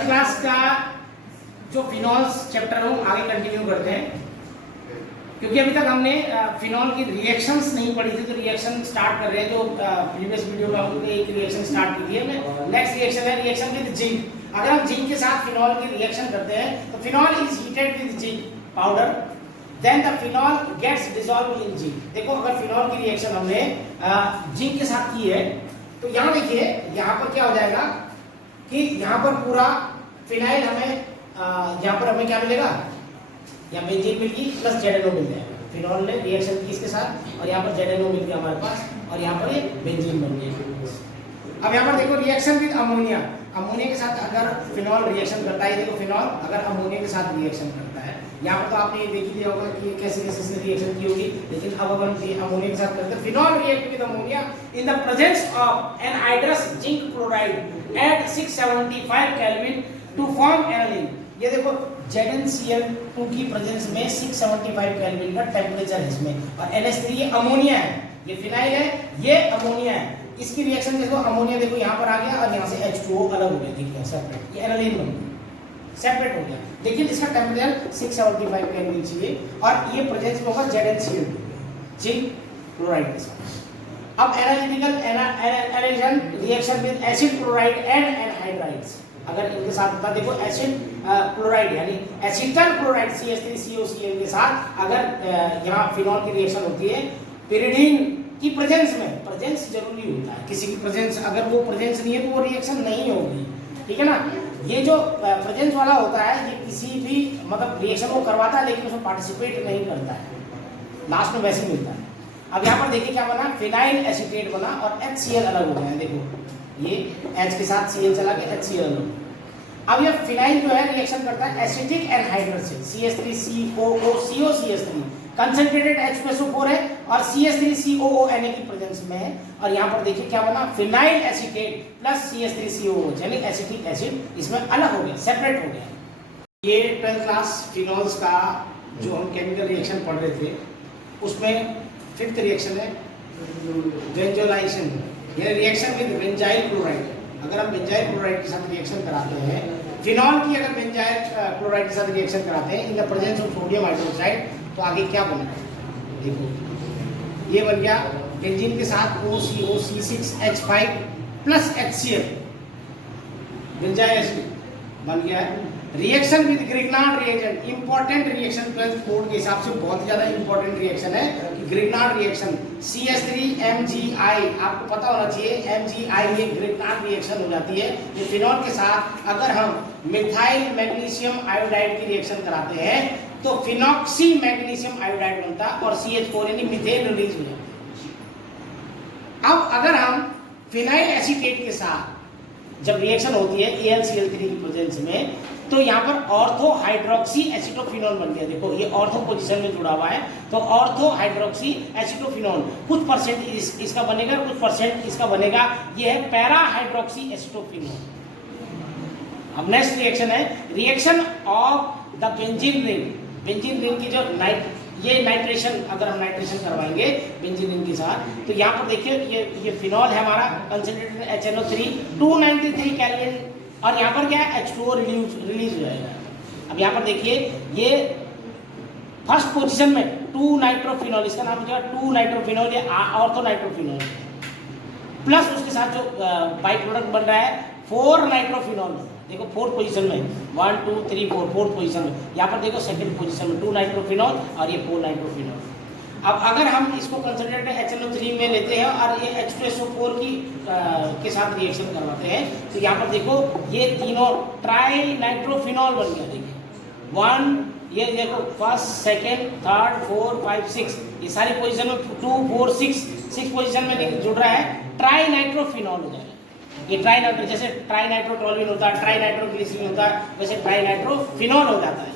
Class का जो phenols chapter है आगे कंटिन्यू करते हैं, क्योंकि अभी तक हमने फिनॉल की रिएक्शंस नहीं पढ़ी थी, तो रिएक्शन स्टार्ट कर रहे हैं। जो प्रीवियस वीडियो में हमने एक रिएक्शन स्टार्ट की है, नेक्स्ट रिएक्शन है रिएक्शन विद जिंक। अगर हम जिंक के साथ फिनॉल की रिएक्शन करते हैं तो phenol is heated with zinc powder, then the phenol gets dissolved in zinc. देखो अगर फिनॉल की रिएक्शन हमने जिंक के साथ की है तो यहाँ देखिए, यहाँ पर क्या हो जाएगा कि यहाँ पर पूरा फिनाइल हमें यहाँ पर हमें क्या मिलेगा, यहाँ बेंजीन मिल गई प्लस ZNO मिल जाएगा। फिनॉल ने रिएक्शन की इसके साथ और यहाँ पर ZNO मिल गया हमारे पास और यहाँ पर ये बेंजीन बन गया। अब यहाँ पर देखो रिएक्शन विद अमोनिया, अमोनिया के साथ अगर फिनॉल रिएक्शन करता है, देखो फिनॉल अगर अमोनिया के साथ रिएक्शन करता है, यहाँ पर तो आपने ये देख ही लिया होगा कि कैसे कैसे से रिएक्शन की होगी। लेकिन अब अगर अमोनिया के साथ करते हैं, phenol react with ammonia in the presence of anhydrous zinc chloride at 675 kelvin to form aniline. ये देखो ZnCl2 की प्रेजेंस में 675 केल्विन का टेम्परेचर है इसमें, और NH3 ये अमोनिया है, ये फिनाइल है, ये अमोनिया है। इसकी रिएक्शन देखो, अमोनिया देखो यहाँ पर आ गया और यहाँ से H2O अलग हो गया, देखिए सेपरेट, ये एनालिन बन गया, सेपरेट हो गया। लेकिन इसका टेम्परेचर 675 केल्विन चाहिए और ये प्रेजेंस में होगा ZnCl2 जिंक क्लोराइड के साथ। अब analytical analysing reaction with acid chloride and anhydrides, अगर इनके साथ होता, देखो एसिड क्लोराइड यानी एसिटल क्लोराइड CH3COCl के साथ अगर यहाँ फिनॉल की रिएक्शन होती है पिरिडीन की प्रेजेंस में, प्रेजेंस जरूरी होता है किसी की प्रेजेंस, अगर वो प्रेजेंस नहीं है तो वो रिएक्शन नहीं होगी, ठीक है ना। ये जो प्रेजेंस वाला होता है ये किसी भी मतलब रिएक्शन को करवाता है लेकिन उसमें पार्टिसिपेट नहीं करता है, लास्ट में वैसे मिलता है। अब यहाँ पर देखिए क्या बना, फिनाइल एसीटेट बना और HCl अलग हो गया, देखो ये H के साथ Cl चला गया, HCl अलग। अब ये फिनाइल जो है रिएक्शन करता है एसिटिक एनहाइड्रस से, CH3COOCO कंसंट्रेटेड H2SO4 है और CH3COO Na की प्रेजेंस में है, और यहाँ पर देखिए क्या बना, फिनाइल एसीटेट प्लस CH3COO यानी एसिटिक एसिड इसमें अलग हो गया, सेपरेट हो गया। ये 12th क्लास फिनॉल्स का जो हम केमिकल रिएक्शन पढ़ रहे थे उसमें 5th रिएक्शन है बेंजोलाइजेशन, ये रिएक्शन विद बेंजाइल क्लोराइड। अगर हम बेंजाइल क्लोराइड के साथ रिएक्शन कराते हैं, फिनॉल की अगर बेंजाइल क्लोराइड के साथ रिएक्शन कराते हैं इन the presence of sodium hydroxide, तो आगे क्या बनेगा, देखो ये बन गया बेंजीन के साथ OCO6H5 plus HCl, benzyl acid बन गया है। Reaction with Grignard reagent, important reaction 12th board के हिसाब से बहुत ज्यादा इंपॉर्टेंट रिएक्शन है कि ग्रिग्नार्ड रिएक्शन CH3MgI, आपको पता होना चाहिए MgI ये ग्रिग्नार्ड रिएक्शन हो जाती है। ये फिनॉल के साथ अगर हम मिथाइल मैग्नीशियम आयोडाइड की रिएक्शन कराते हैं तो फिनॉक्सी मैग्नीशियम आयोडाइड बनता है और CH4 यानी मीथेन रिलीज हो जाता है। अब अगर हम फिनाइल एसीटेट के साथ जब रिएक्शन होती है AlCl3 की प्रेजेंस में, तो यहाँ पर ऑर्थो हाइड्रोक्सी एसिटोफिनॉल बन गया। देखो ये ऑर्थो पोजीशन में जुड़ा हुआ है, तो ऑर्थो हाइड्रोक्सी एसिटोफिनॉल कुछ परसेंट इसका बनेगा, कुछ परसेंट इसका बनेगा, ये है पैरा हाइड्रोक्सी एसिटोफिनॉल। अब नेक्स्ट रिएक्शन है reaction of the benzene ring. Benzene ring की जो ये नाइट्रेशन, अगर हम नाइट्रेशन करवाएंगे बेंजीन रिंग के साथ, तो यहाँ पर देखिए ये फिनॉल है हमारा कंसंट्रेटेड HNO3 293 केल्विन, और यहाँ पर क्या है H2O रिलीज हो जाएगा। अब यहाँ पर देखिए ये फर्स्ट पोजीशन में 2 नाइट्रोफिनॉल, इसका नाम हो जाएगा 2 नाइट्रोफिनॉल, ये ऑर्थो नाइट्रोफिनॉल, प्लस उसके साथ जो बाई प्रोडक्ट बन रहा है 4 नाइट्रोफिनॉल, देखो 4th पोजीशन में 1 2 3 4 4th पोजीशन में, यहाँ पर देखो 2nd पोजीशन में 2 नाइट्रोफिनॉल और ये 4 नाइट्रोफिनॉल। अब अगर हम इसको कंसंट्रेटेड HNO3 में लेते हैं और ये H2SO4 की के साथ रिएक्शन करवाते हैं, तो यहाँ पर देखो ये तीनों ट्राई नाइट्रोफिनॉल बन गया। देखिए 1, ये देखो 1st 2nd 3rd 4 5 6, ये सारी पोजीशन में 2 4 6 पोजीशन में जुड़ रहा है, ट्राई नाइट्रोफिनॉल हो जाएगा। ये ट्राई नाइट्रो, जैसे ट्राई नाइट्रोटोलुइन होता है, ट्राई नाइट्रोग्लिसरीन होता है, वैसे ट्राई नाइट्रोफिनॉल हो जाता है।